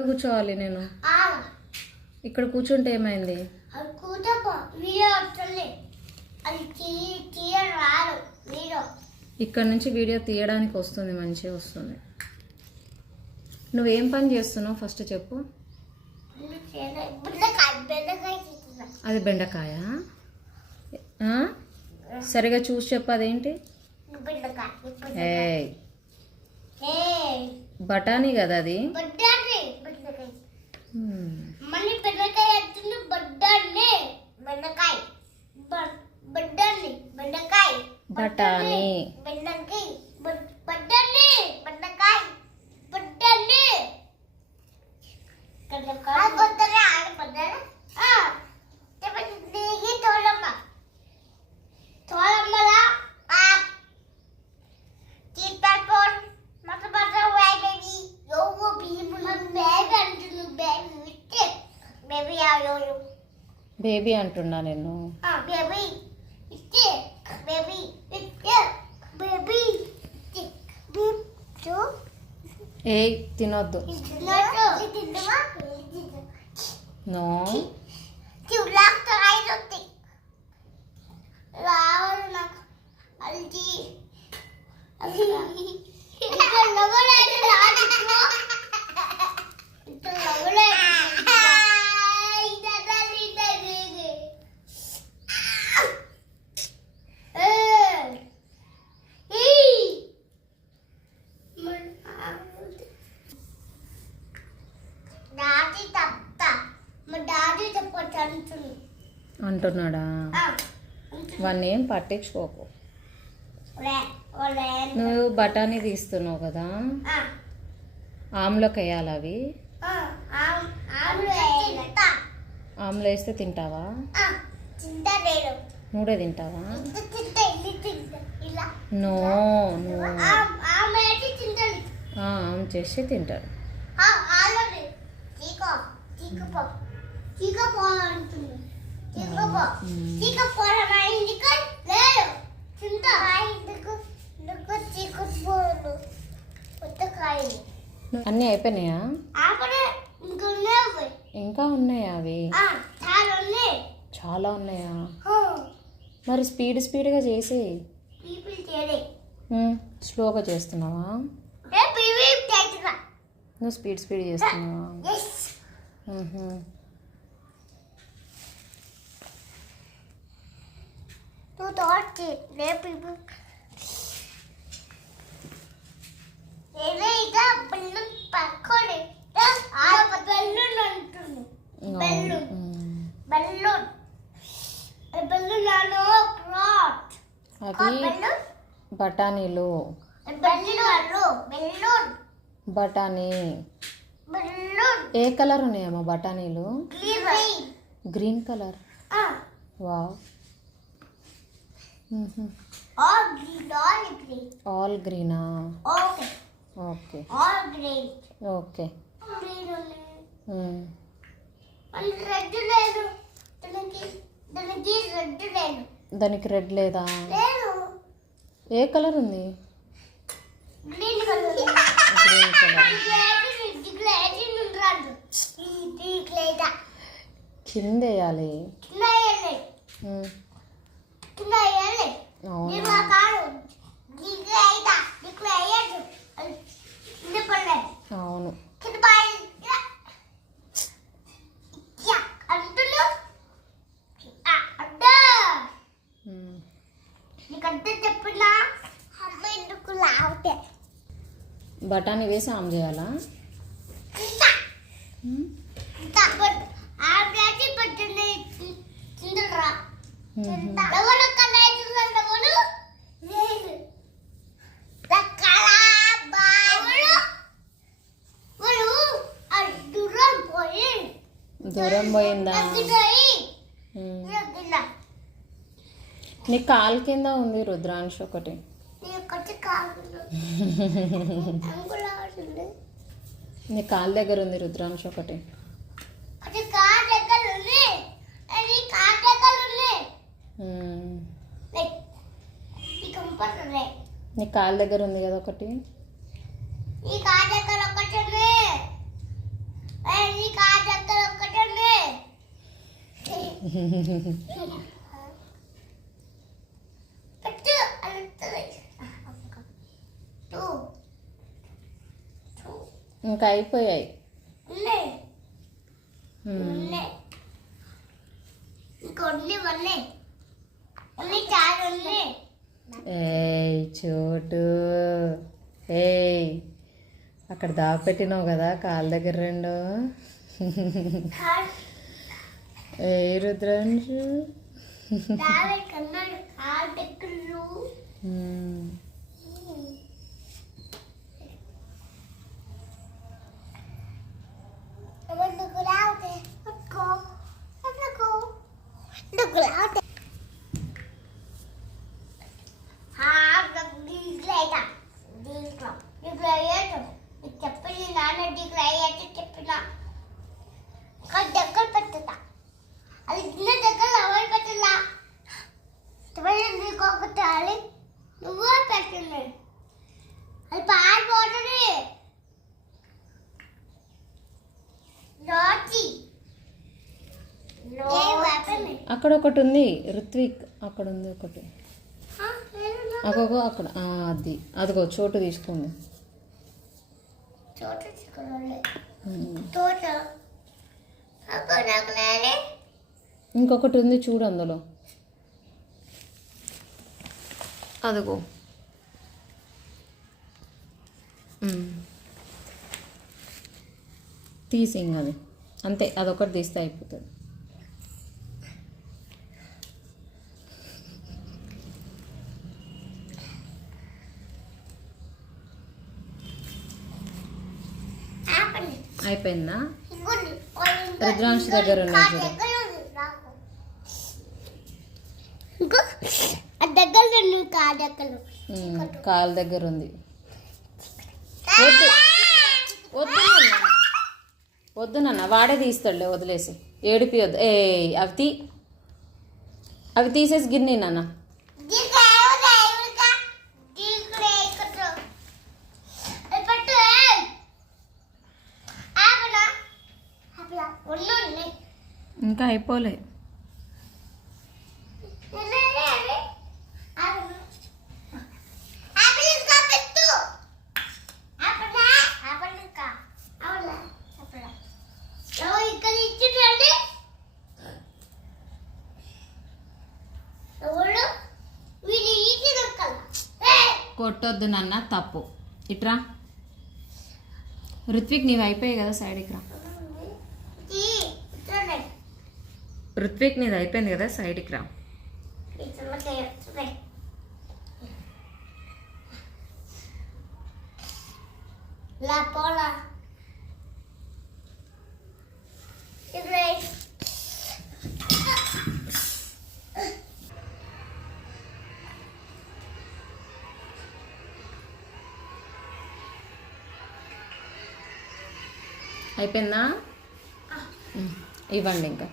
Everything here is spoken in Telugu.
కూర్చోవాలి నేను ఇక్కడ కూర్చుంటే ఏమైంది? ఇక్కడ నుంచి వీడియో తీయడానికి వస్తుంది, మంచిగా వస్తుంది. నువ్వేం పని చేస్తున్నావు ఫస్ట్ చెప్పు. అది బెండకాయ. సరిగా చూసి చెప్పు, అదేంటి? బఠానీ కదా అది. బఠానీ బేబీ అంటున్నా నేను. ఏ తినొద్దు. నో అంటున్నాడా? వాడిని ఏం పట్టించుకోకు. నువ్వు బఠానీ తీస్తున్నావు కదా, ఆమ్లోకి వేయాలి అవి. ఆమ్లో వేస్తే తింటావా? మూడే తింటావా? నో నో, ఆమ్ చేసి తింటారు. అన్నీ అయిపోయినాయా? ఇంకా ఉన్నాయా అవి? చాలా ఉన్నాయా? మరి స్పీడ్గా చేసి. స్లోగా చేస్తున్నావా? నువ్వు స్పీడ్ చేస్తున్నావా? అవి బఠానీలు. బఠానీ ఏ కలర్ ఉన్నాయమ్మా బఠానీలు? Green colour. వావ్. ఆల్ గ్రీనా? Okay okay. దానికి రెడ్ లేదా? ఏ కలర్ ఉంది? Green colour. కింద వేయాలి. అవును. బఠానీ వేసి ఆమ్ చేయాలా? దూరం పోయిందా? నీ కాలు కింద ఉంది రుద్రాంశ ఒకటి. నీ కాలు దగ్గర ఉంది రుద్రాంశ ఒకటి. నీ కాలు దగ్గర ఉంది కదా ఒకటి. పెట్టు అలుతుంది. టూ టూ ఇంకా అయిపోయాయి. ఉన్నాయి ఉన్నాయి ఇంకొన్ని ఉన్నాయి ఉన్నాయి చాలా ఉన్నాయి. ఏయ్ చోటు, ఏయ్ అక్కడ దాపెట్టినావు కదా కాళ్ళ దగ్గర రెండు. ఏ రుద్రాంశు కన్నాడు కాటెక్కులు చెప్పండి నాన్న డిగ్రీ అయ్యాక చెప్పిన దగ్గర పెట్టుతా. అది చిన్న దగ్గర ఎవరు పెట్టలా నీకు ఒకటి నువ్వు పెట్టండి. అది పారిపోతుంది. అక్కడ ఒకటి ఉంది ఋత్విక్, అక్కడ ఉంది ఒకటి. అగోగో అక్కడ అది అదిగో చోటు తీసుకుంది. ఇంకొకటి ఉంది చూడు అందులో. అదిగో తీసేయండి అది అంతే, అదొకటి తీస్తే అయిపోతుంది. అయిపోయిందా? రుద్రాంశ దగ్గర ఉన్నాయి చూడు. కాళ్ళ దగ్గర ఉంది. వద్దు వద్దు నాన్న, వద్దు నాన్న, వాడే తీస్తాడులే, వదిలేసి ఏడిపి వద్దు. ఏ అవి తీసేసి గిన్నె నాన్న. ఇంకా అయిపోలే. కొట్టొద్దు నాన్న, తప్పు. ఇట్రా ఋత్విక్, నీవి అయిపోయాయి కదా, సైడ్కి రా. ఋత్విక్ నీది అయిపోయింది కదా, సైడ్కి రా. అయిపోయిందా? ఇవ్వండి ఇంకా.